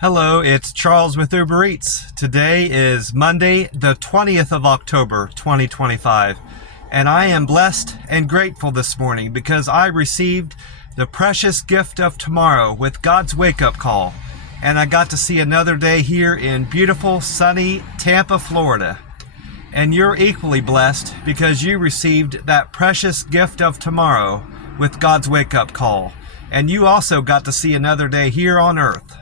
Hello, it's Charles with Uber Eats. Today is Monday, the 20th of October, 2025, and I am blessed and grateful this morning because I received the precious gift of tomorrow with God's wake-up call, and I got to see another day here in beautiful, sunny Tampa, Florida. And you're equally blessed because you received that precious gift of tomorrow with God's wake-up call, and you also got to see another day here on earth.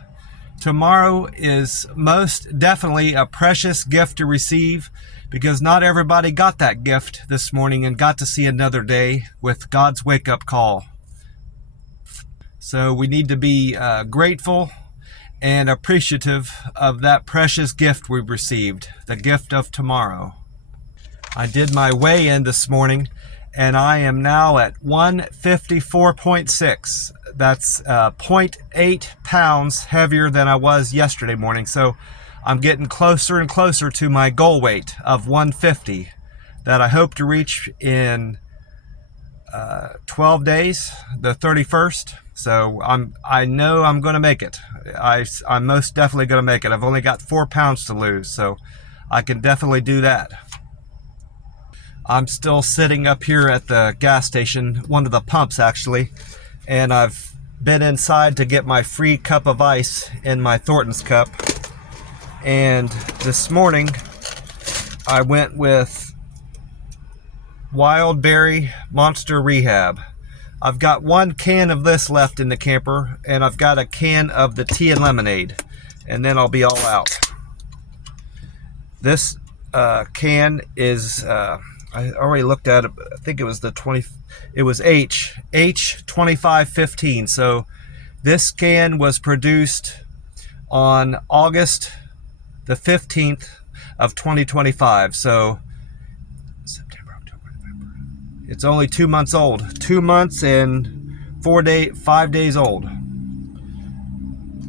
Tomorrow is most definitely a precious gift to receive because not everybody got that gift this morning and got to see another day with God's wake-up call. So we need to be grateful and appreciative of that precious gift we received, the gift of tomorrow. I did my weigh-in this morning and I am now at 154.6. That's 0.8 pounds heavier than I was yesterday morning. So I'm getting closer and closer to my goal weight of 150 that I hope to reach in 12 days, the 31st. So I know I'm going to make it. I'm most definitely going to make it. I've only got 4 pounds to lose, so I can definitely do that. I'm still sitting up here at the gas station, one of the pumps actually, and I've been inside to get my free cup of ice in my Thornton's cup. And this morning I went with Wild Berry Monster Rehab. I've got 1 can of this left in the camper, and I've got a can of the tea and lemonade, and then I'll be all out. This can is I already looked at it. I think it was it was H2515. So this can was produced on August the 15th of 2025. So September, October, November. It's only 2 months old. 2 months and 5 days old.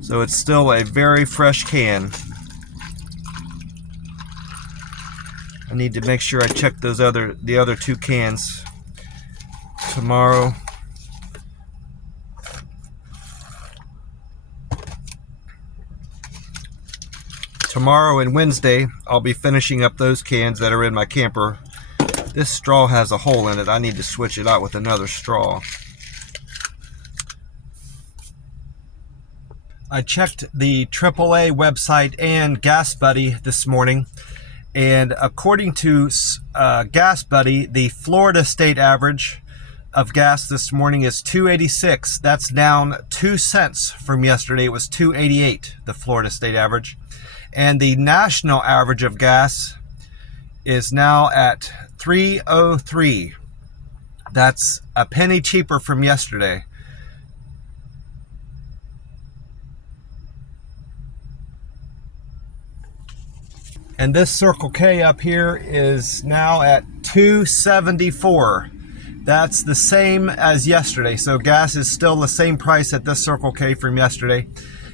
So it's still a very fresh can. I need to make sure I check the other 2 cans tomorrow. Tomorrow and Wednesday, I'll be finishing up those cans that are in my camper. This straw has a hole in it. I need to switch it out with another straw. I checked the AAA website and Gas Buddy this morning. And according to Gas Buddy, the Florida state average of gas this morning is $2.86. That's down 2 cents from yesterday. It was $2.88, the Florida state average. And the national average of gas is now at $3.03. That's a penny cheaper from yesterday. And this Circle K up here is now at $2.74. That's the same as yesterday. So gas is still the same price at this Circle K from yesterday.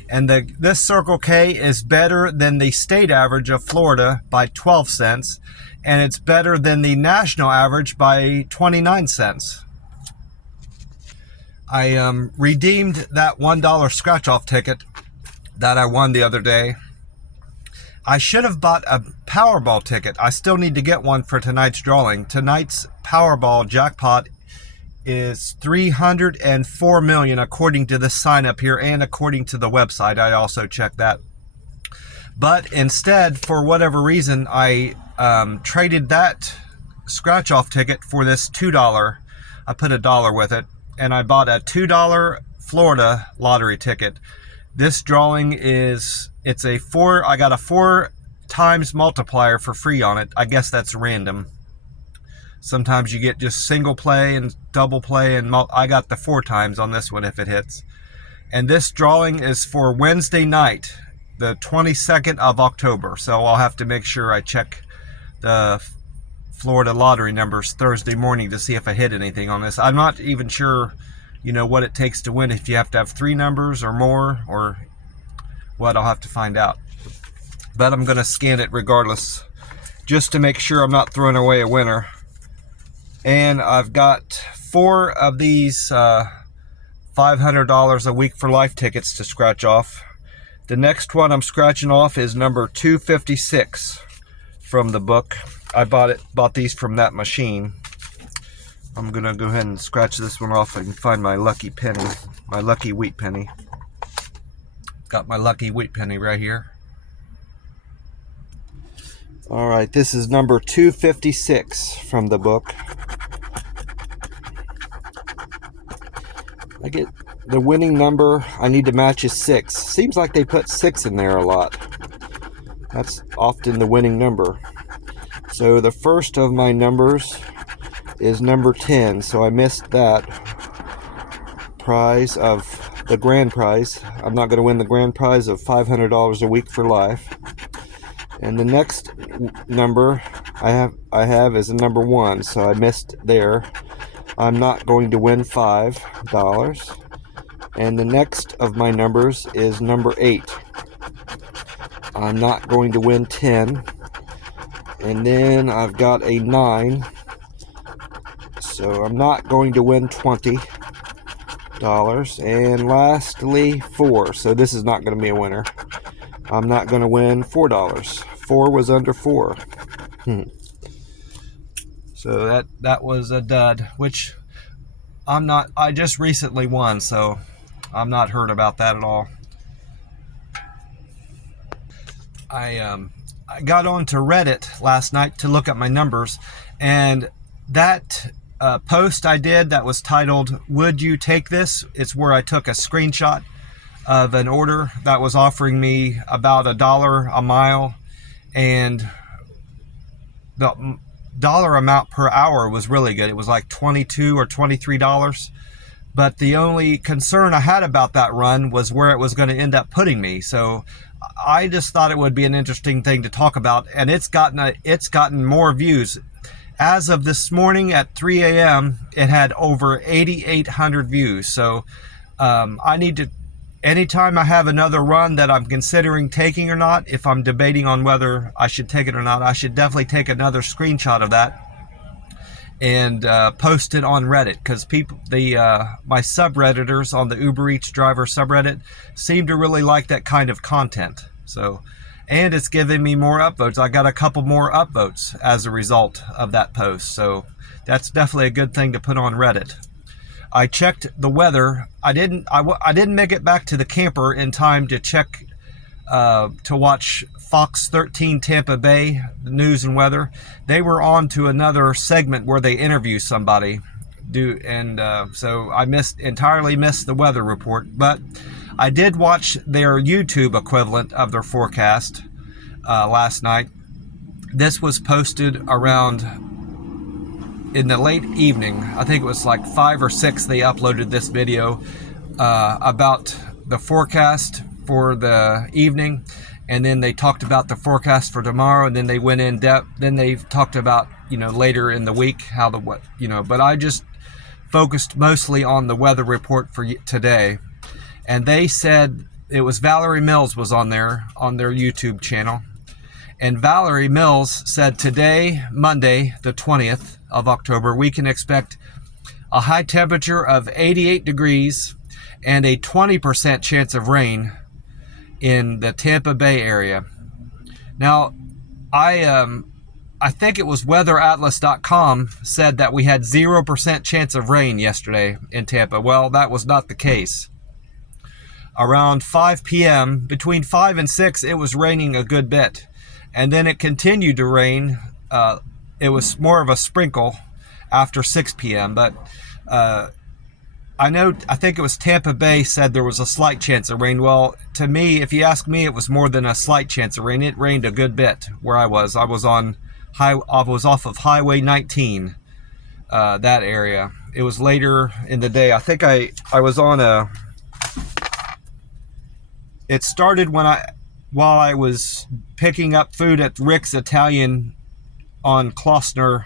And this Circle K is better than the state average of Florida by 12 cents. And it's better than the national average by 29 cents. I redeemed that $1 scratch-off ticket that I won the other day. I should have bought a Powerball ticket. I still need to get one for tonight's drawing. Tonight's Powerball jackpot is $304 million according to the sign up here and according to the website. I also checked that. But instead, for whatever reason, I traded that scratch-off ticket for this $2. I put $1 with it, and I bought a $2 Florida lottery ticket. This drawing is, I got a 4 times multiplier for free on it. I guess that's random. Sometimes you get just single play and double play, and I got the 4 times on this one if it hits. And this drawing is for Wednesday night, the 22nd of October. So I'll have to make sure I check the Florida lottery numbers Thursday morning to see if I hit anything on this. I'm not even sure, what it takes to win, if you have to have 3 numbers or more, or what. I'll have to find out. But I'm going to scan it regardless, just to make sure I'm not throwing away a winner. And I've got 4 of these $500 a week for life tickets to scratch off. The next one I'm scratching off is number 256 from the book. I bought these from that machine. I'm gonna go ahead and scratch this one off and find my lucky penny, my lucky wheat penny. Got my lucky wheat penny right here. All right, this is number 256 from the book. I get the winning number I need to match is 6. Seems like they put 6 in there a lot. That's often the winning number. So the first of my numbers is number 10, so I missed that prize of the grand prize. I'm not going to win the grand prize of $500 a week for life. And the next number I have is a number 1, so I missed there. I'm not going to win $5. And the next of my numbers is number 8. I'm not going to win 10. And then I've got a 9. So I'm not going to win $20. And lastly, 4. So this is not going to be a winner. I'm not going to win $4. 4 was under 4. So that was a dud, which I just recently won, so I'm not hurt about that at all. I got onto Reddit last night to look at my numbers, and that post I did that was titled, "Would you take this?" It's where I took a screenshot of an order that was offering me about $1 a mile, and the dollar amount per hour was really good. It was like $22 or $23. But the only concern I had about that run was where it was going to end up putting me. So I just thought it would be an interesting thing to talk about, and it's gotten more views. As of this morning at 3 a.m., it had over 8,800 views. So I need to, anytime I have another run that I'm considering taking or not, if I'm debating on whether I should take it or not, I should definitely take another screenshot of that and post it on Reddit, because my subredditors on the Uber Eats driver subreddit seem to really like that kind of content. So, and it's giving me more upvotes. I got a couple more upvotes as a result of that post. So that's definitely a good thing to put on Reddit. I checked the weather. I didn't make it back to the camper in time to check to watch Fox 13 Tampa Bay, the news and weather. They were on to another segment where they interview somebody, so I entirely missed the weather report. But I did watch their YouTube equivalent of their forecast last night. This was posted around in the late evening. I think it was like 5 or 6. They uploaded this video about the forecast for the evening, and then they talked about the forecast for tomorrow, and then they went in depth. Then they talked about, later in the week how but I just focused mostly on the weather report for today. And they said, it was Valerie Mills was on their YouTube channel, and Valerie Mills said today, Monday the 20th of October, we can expect a high temperature of 88 degrees and a 20% chance of rain in the Tampa Bay area. Now, I think it was weatheratlas.com said that we had 0% chance of rain yesterday in Tampa. Well, that was not the case. Around 5 p.m., between 5 and 6, it was raining a good bit. And then it continued to rain. It was more of a sprinkle after 6 p.m. But I think it was Tampa Bay said there was a slight chance of rain. Well, to me, if you ask me, it was more than a slight chance of rain. It rained a good bit where I was. I was off of Highway 19, that area. It was later in the day. I think I was on it started while I was picking up food at Rick's Italian on Klossner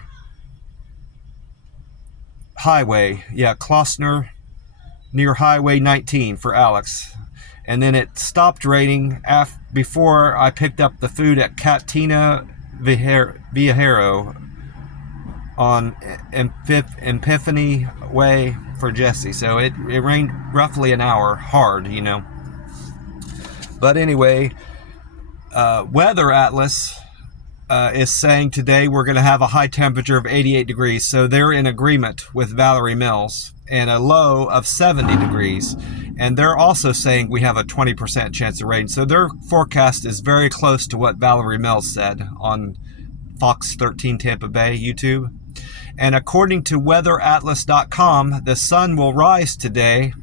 Highway. Yeah, Klossner, near Highway 19 for Alex. And then it stopped raining before I picked up the food at Catina Viajero on Epiphany Way for Jesse. So it rained roughly an hour hard, But anyway, Weather Atlas is saying today we're going to have a high temperature of 88 degrees. So they're in agreement with Valerie Mills, and a low of 70 degrees. And they're also saying we have a 20% chance of rain. So their forecast is very close to what Valerie Mills said on Fox 13 Tampa Bay YouTube. And according to weatheratlas.com, the sun will rise today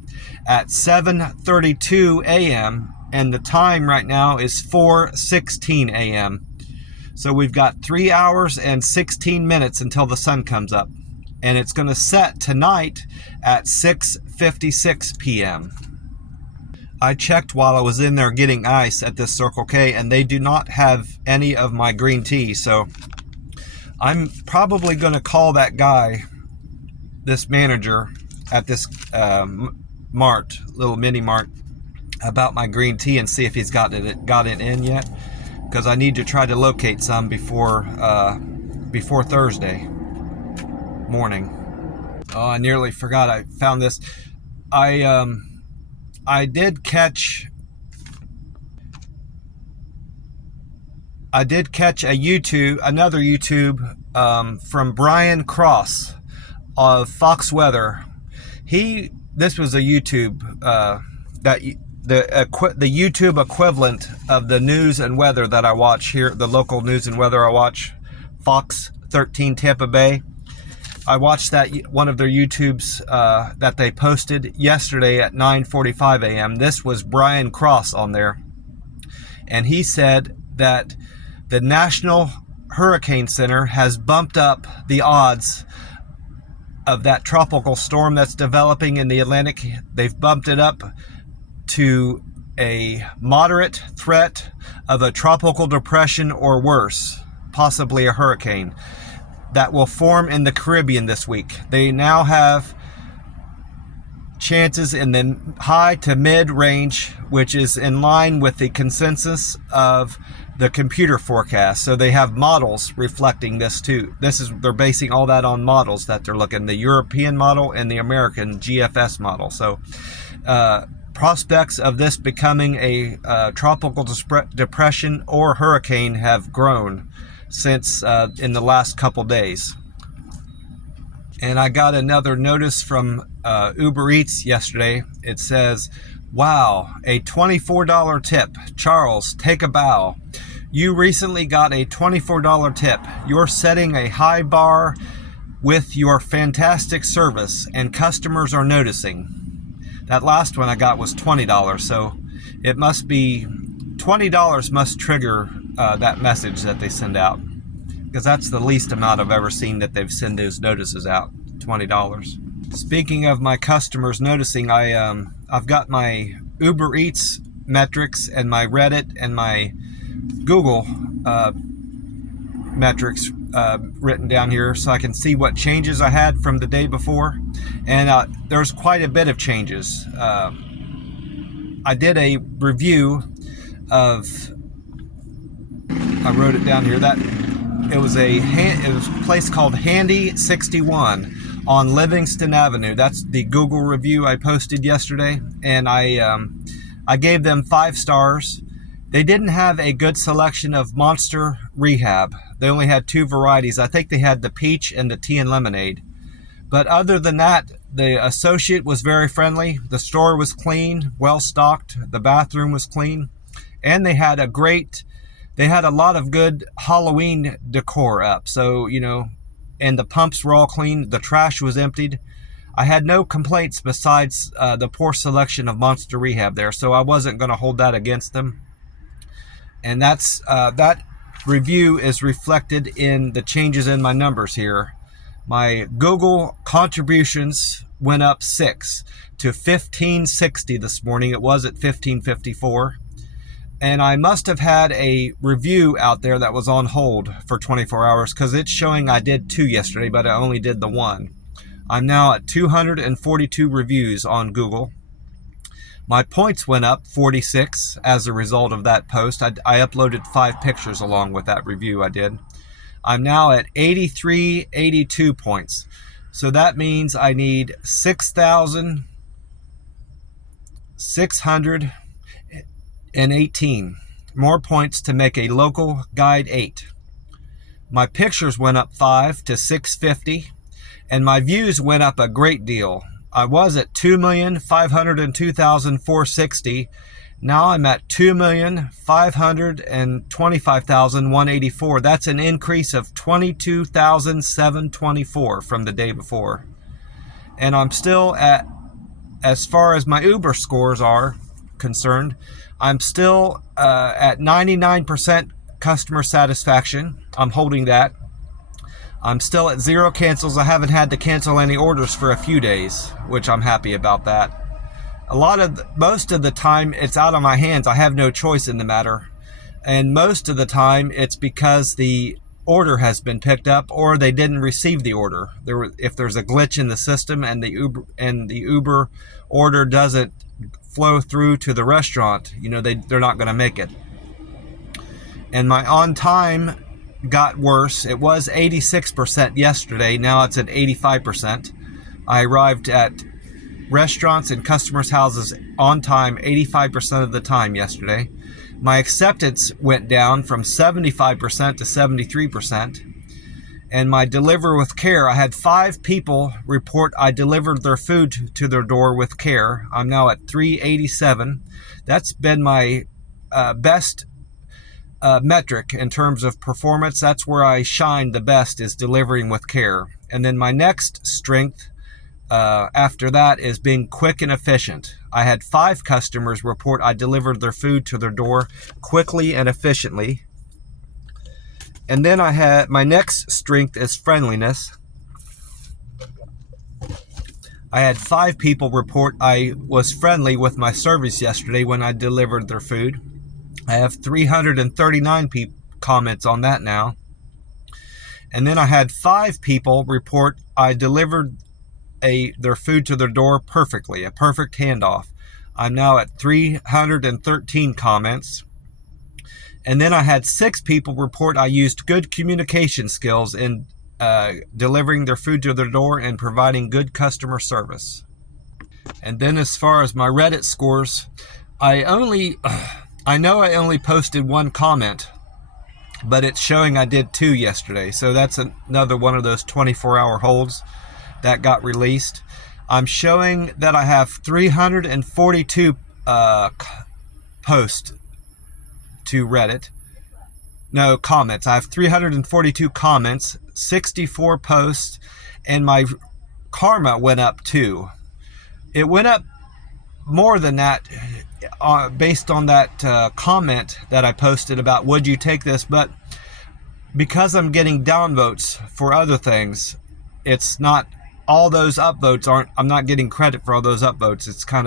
at 7:32 a.m. and the time right now is 4:16 a.m. So we've got 3 hours and 16 minutes until the sun comes up. And it's going to set tonight at 6:56 p.m. I checked while I was in there getting ice at this Circle K, and they do not have any of my green tea. So I'm probably going to call that guy, this manager at this little mini mart, about my green tea and see if he's got it in yet, because I need to try to locate some before Thursday morning. Oh, I nearly forgot. I found this. I did catch another YouTube from Brian Cross of Fox Weather. This was a YouTube that the YouTube equivalent of the news and weather that I watch here, the local news and weather I watch, Fox 13 Tampa Bay. I watched that one of their YouTubes that they posted yesterday at 9:45 a.m. This was Brian Cross on there, and he said that the National Hurricane Center has bumped up the odds of that tropical storm that's developing in the Atlantic. They've bumped it up to a moderate threat of a tropical depression or worse, possibly a hurricane, that will form in the Caribbean this week. They now have chances in the high to mid range, which is in line with the consensus of the computer forecast. So they have models reflecting this too. They're basing all that on models that they're looking, the European model and the American GFS model. So prospects of this becoming a tropical depression or hurricane have grown since in the last couple days. And I got another notice from Uber Eats yesterday. It says, wow, a $24 tip. Charles, take a bow. You recently got a $24 tip. You're setting a high bar with your fantastic service, and customers are noticing. That last one I got was $20, so it must be $20 must trigger that message that they send out, because that's the least amount I've ever seen that they've sent those notices out, $20. Speaking of my customers noticing, I've got my Uber Eats metrics and my Reddit and my Google metrics written down here so I can see what changes I had from the day before, and there's quite a bit of changes. I did a review of, I wrote it down here, that it was a place called Handy 61 on Livingston Avenue. That's the Google review I posted yesterday, and I gave them 5 stars. They didn't have a good selection of Monster Rehab. They only had 2 varieties. I think they had the peach and the tea and lemonade. But other than that, the associate was very friendly. The store was clean, well stocked. The bathroom was clean. And they had a lot of good Halloween decor up. So, and the pumps were all clean. The trash was emptied. I had no complaints besides the poor selection of Monster Rehab there. So I wasn't going to hold that against them. And that review is reflected in the changes in my numbers here. My Google contributions went up 6 to 1560 this morning. It was at 1554. And I must have had a review out there that was on hold for 24 hours, because it's showing I did 2 yesterday, but I only did the 1. I'm now at 242 reviews on Google. My points went up 46 as a result of that post. I uploaded 5 pictures along with that review I did. I'm now at 8382 points. So that means I need 6,600 and 18. More points to make a local guide 8. My pictures went up 5 to 650, and my views went up a great deal. I was at 2,502,460. Now I'm at 2,525,184. That's an increase of 22,724 from the day before. And I'm still at, as far as my Uber scores are concerned, I'm still at 99% customer satisfaction. I'm holding that. I'm still at 0 cancels. I haven't had to cancel any orders for a few days, which I'm happy about that. Most of the time it's out of my hands. I have no choice in the matter. And most of the time it's because the order has been picked up or they didn't receive the order. If there's a glitch in the system and the Uber order doesn't flow through to the restaurant, they're not going to make it. And my on time got worse. It was 86% yesterday. Now it's at 85%. I arrived at restaurants and customers' houses on time 85% of the time yesterday. My acceptance went down from 75% to 73%. And my deliver with care, I had 5 people report I delivered their food to their door with care. I'm now at 387. That's been my best metric in terms of performance. That's where I shine the best, is delivering with care. And then my next strength after that is being quick and efficient. I had 5 customers report I delivered their food to their door quickly and efficiently. And then I had my next strength is friendliness. I had 5 people report I was friendly with my service yesterday when I delivered their food. I have 339 comments on that now. And then I had 5 people report I delivered their food to their door perfectly, a perfect handoff. I'm now at 313 comments. And then I had 6 people report I used good communication skills in delivering their food to their door and providing good customer service. And then as far as my Reddit scores, I know I only posted 1 comment, but it's showing I did 2 yesterday. So that's another one of those 24-hour holds that got released. I'm showing that I have 342 posts to Reddit. No, comments. I have 342 comments, 64 posts, and my karma went up too. It went up more than that based on that comment that I posted about would you take this, but because I'm getting downvotes for other things, it's not all those upvotes I'm not getting credit for all those upvotes. It's kind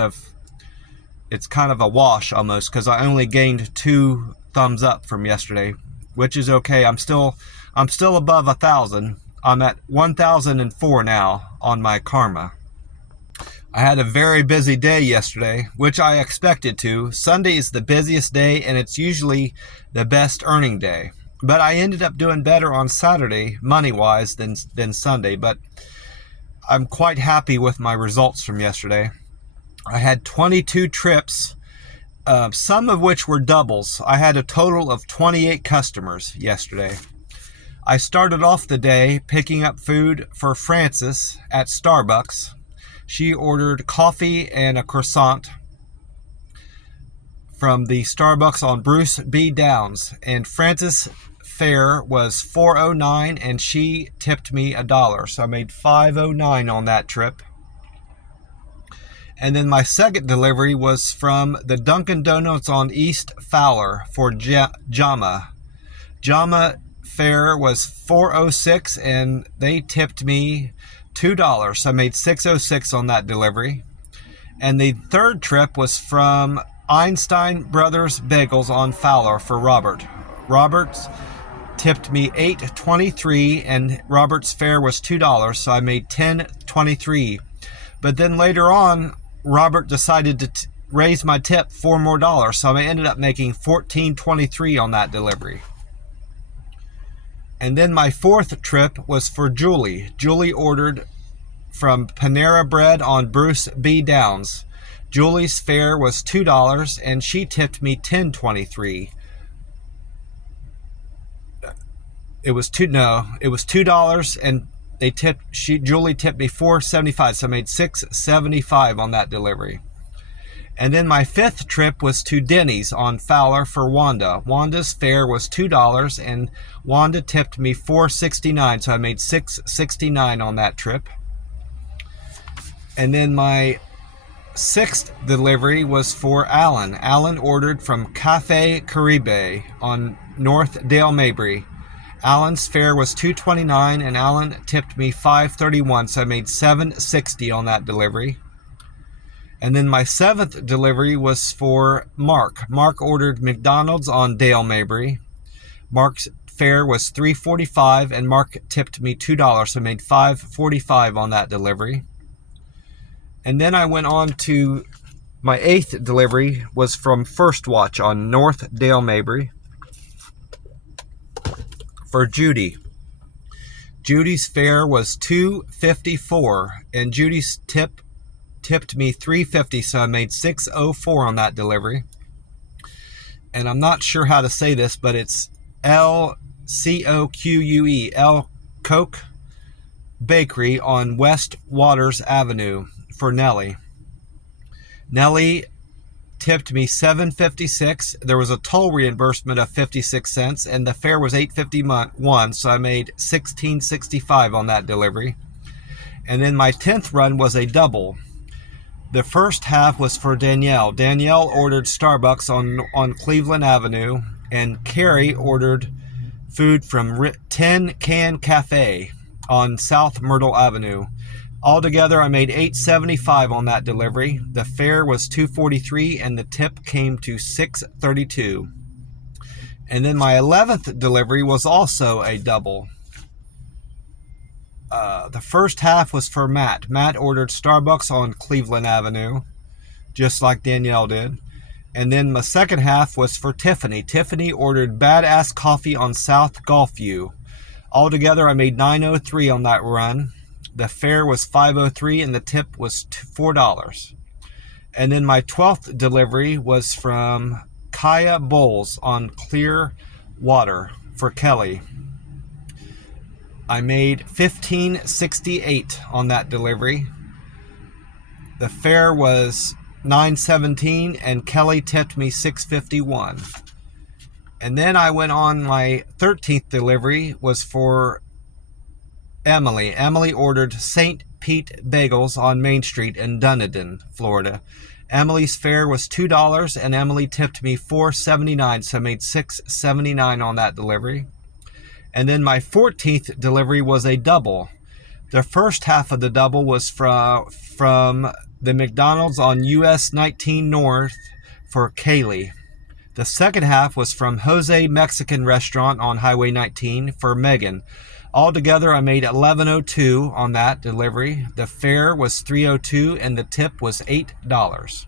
of a wash almost, because I only gained 2 thumbs up from yesterday, which is okay. I'm still above 1,000. I'm at 1,004 now on my karma. I had a very busy day yesterday, which I expected to. Sunday is the busiest day, and it's usually the best earning day. But I ended up doing better on Saturday, money-wise, than Sunday. But I'm quite happy with my results from yesterday. I had 22 trips, some of which were doubles. I had a total of 28 customers yesterday. I started off the day picking up food for Frances at Starbucks. She ordered coffee and a croissant from the Starbucks on Bruce B. Downs, and Frances' fare was $4.09 and she tipped me $1, so I made $5.09 on that trip. And then my second delivery was from the Dunkin' Donuts on East Fowler for Jama. Jama fare was $4.06 and they tipped me $2, so I made $6.06 on that delivery. And the third trip was from Einstein Brothers Bagels on Fowler for Robert. Robert's tipped me $8.23 and Robert's fare was $2, so I made $10.23. But then later on, Robert decided to raise my tip $4 more, so I ended up making $14.23 on that delivery. And then my fourth trip was for Julie. Julie ordered from Panera Bread on Bruce B. Downs. Julie's fare was $2 and she tipped me $10.23. It was $2 and Julie tipped me $4.75, so I made $6.75 on that delivery. And then my fifth trip was to Denny's on Fowler for Wanda. Wanda's fare was $2 and Wanda tipped me $4.69, so I made $6.69 on that trip. And then my sixth delivery was for Alan. Alan ordered from Cafe Caribe on North Dale Mabry. Alan's fare was $2.29 and Alan tipped me $5.31, so I made $7.60 on that delivery. And then my seventh delivery was for Mark. Mark ordered McDonald's on Dale Mabry. Mark's fare was $3.45 and Mark tipped me $2, so I made $5.45 on that delivery. And then I went on to my eighth delivery was from First Watch on North Dale Mabry for Judy. Judy's fare was $2.54 and Judy's tipped me $3.50, so I made $6.04 on that delivery. And I'm not sure how to say this, but it's LCOQUE, El Coke Bakery on West Waters Avenue for Nellie. Nellie tipped me $7.56. There was a toll reimbursement of 56 cents, and the fare was $8.51, so I made $16.65 on that delivery. And then my 10th run was a double. The first half was for Danielle. Danielle ordered Starbucks on Cleveland Avenue, and Carrie ordered food from 10 Can Cafe on South Myrtle Avenue. Altogether, I made $8.75 on that delivery. The fare was $2.43, and the tip came to $6.32. And then my 11th delivery was also a double. The first half was for Matt. Matt ordered Starbucks on Cleveland Avenue, just like Danielle did. And then my second half was for Tiffany. Tiffany ordered Badass Coffee on South Gulfview. Altogether, I made $9.03 on that run. The fare was $5.03 and the tip was $4. And then my 12th delivery was from Kaya Bowles on Clear Water for Kelly. I made $15.68 on that delivery. The fare was $9.17 and Kelly tipped me $6.51. And then I went on my 13th delivery was for Emily. Emily ordered St. Pete Bagels on Main Street in Dunedin, Florida. Emily's fare was $2 and Emily tipped me $4.79, so I made $6.79 on that delivery. And then my 14th delivery was a double. The first half of the double was from the McDonald's on US 19 North for Kaylee. The second half was from Jose Mexican Restaurant on Highway 19 for Megan. Altogether, I made $11.02 on that delivery. The fare was $3.02 and the tip was $8.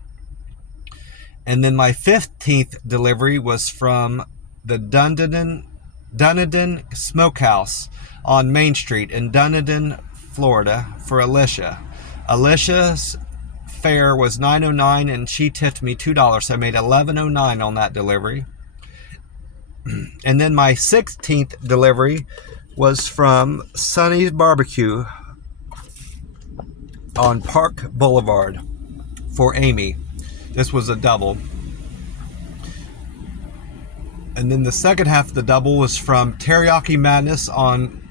And then my 15th delivery was from the Dunedin Smokehouse on Main Street in Dunedin, Florida for Alicia. Alicia's fare was $9.09 and she tipped me $2, so I made $11.09 on that delivery. And then my 16th delivery was from Sonny's Barbecue on Park Boulevard for Amy. This was a double. And then the second half of the double was from Teriyaki Madness on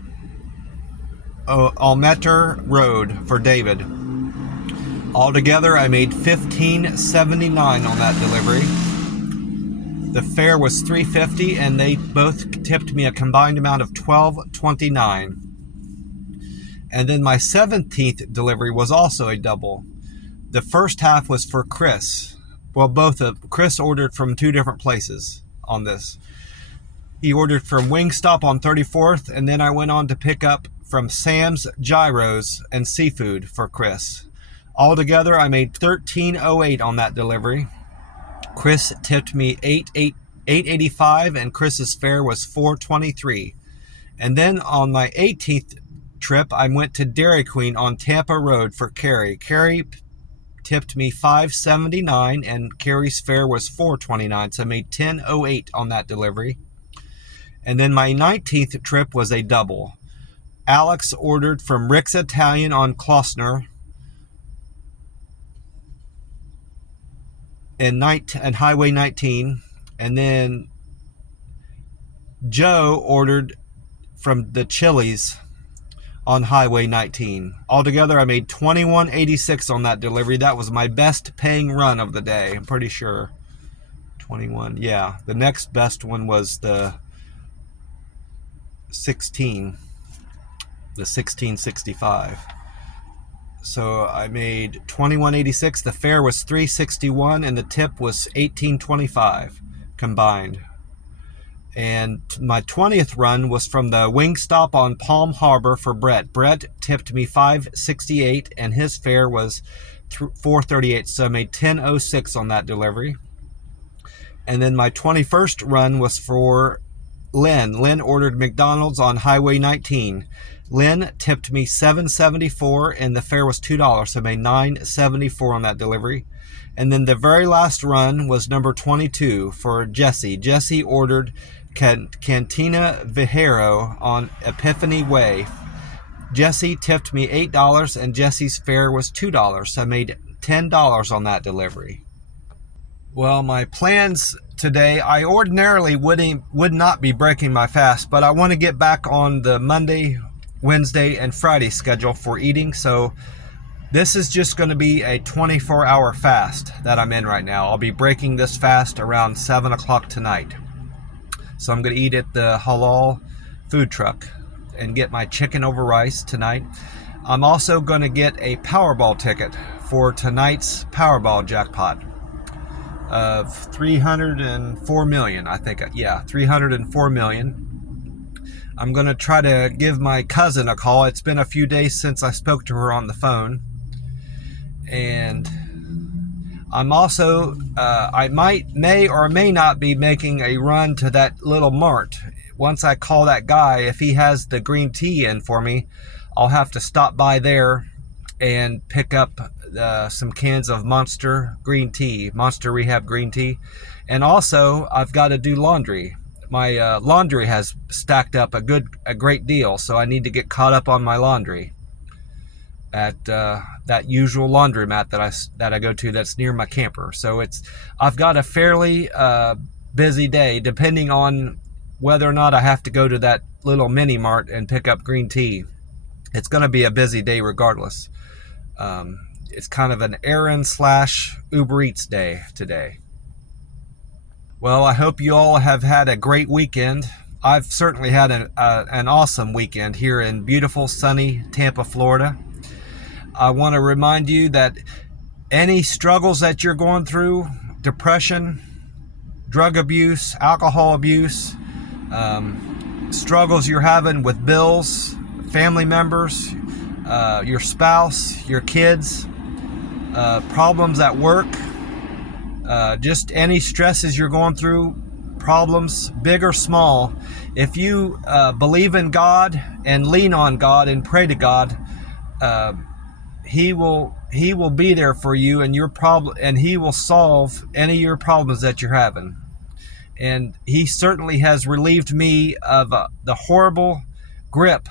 Almeter Road for David. Altogether, I made $15.79 on that delivery. The fare was $3.50 and they both tipped me a combined amount of $12.29. And then my 17th delivery was also a double. The first half was for Chris. Well, Chris ordered from two different places on this. He ordered from Wingstop on 34th, and then I went on to pick up from Sam's Gyros and Seafood for Chris. Altogether, I made $13.08 on that delivery. Chris tipped me $8.85, and Chris's fare was $4.23. And then on my 18th trip, I went to Dairy Queen on Tampa Road for Carrie. Carrie tipped me $5.79, and Carrie's fare was $4.29, so I made $10.08 on that delivery. And then my 19th trip was a double. Alex ordered from Rick's Italian on Klossner and Highway 19, and then Joe ordered from the Chili's on Highway 19. Altogether, I made $21.86 on that delivery. That was my best paying run of the day, I'm pretty sure. 21, yeah. The next best one was the 1665. So I made $21.86. The fare was $3.61, and the tip was $18.25 combined. And my 20th run was from the Wingstop on Palm Harbor for Brett. Brett tipped me $5.68, and his fare was $4.38, so I made $10.06 on that delivery. And then my 21st run was for Lynn. Lynn ordered McDonald's on Highway 19. Lynn tipped me $7.74, and the fare was $2, so I made $9.74 on that delivery. And then the very last run was number 22 for Jesse. Jesse ordered Cantina Viejo on Epiphany Way. Jesse tipped me $8, and Jesse's fare was $2, so I made $10 on that delivery. Well, my plans today, I ordinarily would not be breaking my fast, but I want to get back on the Monday, Wednesday, and Friday schedule for eating, so this is just going to be a 24-hour fast that I'm in right now. I'll be breaking this fast around 7 o'clock tonight. So I'm going to eat at the Halal food truck and get my chicken over rice tonight. I'm also going to get a Powerball ticket for tonight's Powerball jackpot of 304 million, I think. Yeah, 304 million. I'm going to try to give my cousin a call. It's been a few days since I spoke to her on the phone. And I'm also, I may or may not be making a run to that little mart. Once I call that guy, if he has the green tea in for me, I'll have to stop by there and pick up some cans of Monster green tea, Monster Rehab green tea. And also, I've got to do laundry. My laundry has stacked up a great deal, so I need to get caught up on my laundry at that usual laundromat that I go to that's near my camper. So I've got a fairly busy day, depending on whether or not I have to go to that little mini mart and pick up green tea. It's going to be a busy day regardless. It's kind of an errand / Uber Eats day today. Well, I hope you all have had a great weekend. I've certainly had an awesome weekend here in beautiful, sunny Tampa, Florida. I want to remind you that any struggles that you're going through, depression, drug abuse, alcohol abuse, struggles you're having with bills, family members, your spouse, your kids, problems at work, just any stresses you're going through, problems, big or small. If you believe in God and lean on God and pray to God, He will be there for you and your problem, and He will solve any of your problems that you're having. And He certainly has relieved me of the horrible grip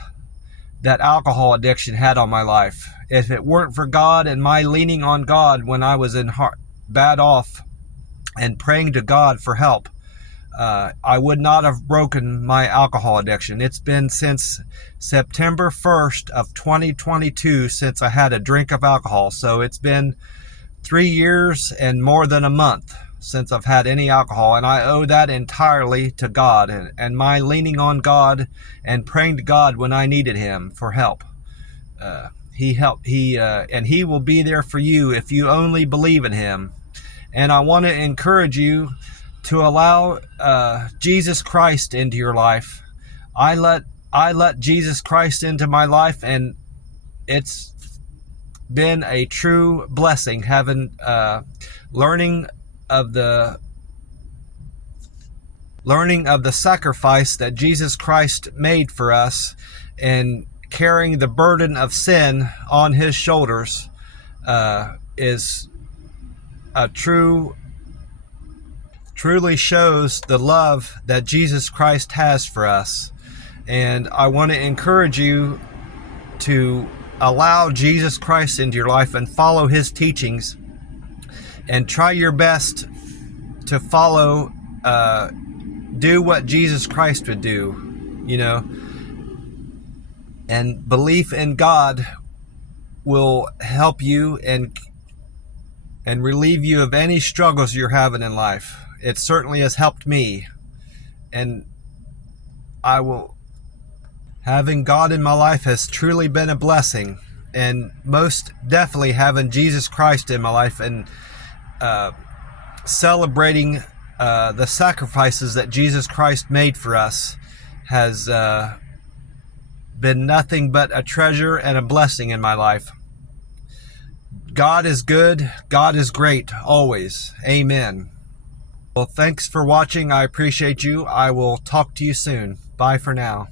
that alcohol addiction had on my life. If it weren't for God and my leaning on God when I was bad off and praying to God for help, I would not have broken my alcohol addiction. It's been since September 1st of 2022 since I had a drink of alcohol. So it's been 3 years and more than a month since I've had any alcohol, and I owe that entirely to God and my leaning on God and praying to God when I needed Him for help. He helped. And He will be there for you if you only believe in Him. And I want to encourage you to allow Jesus Christ into your life. I let Jesus Christ into my life, and it's been a true blessing having learning of the sacrifice that Jesus Christ made for us, and carrying the burden of sin on His shoulders. is a truly shows the love that Jesus Christ has for us. And I want to encourage you to allow Jesus Christ into your life and follow his teachings, and try your best to follow, do what Jesus Christ would do, you know. And belief in God will help you and relieve you of any struggles you're having in life. It certainly has helped me, and having God in my life has truly been a blessing, and most definitely having Jesus Christ in my life and celebrating the sacrifices that Jesus Christ made for us has been nothing but a treasure and a blessing in my life. God is good. God is great always. Amen. Well, thanks for watching. I appreciate you. I will talk to you soon. Bye for now.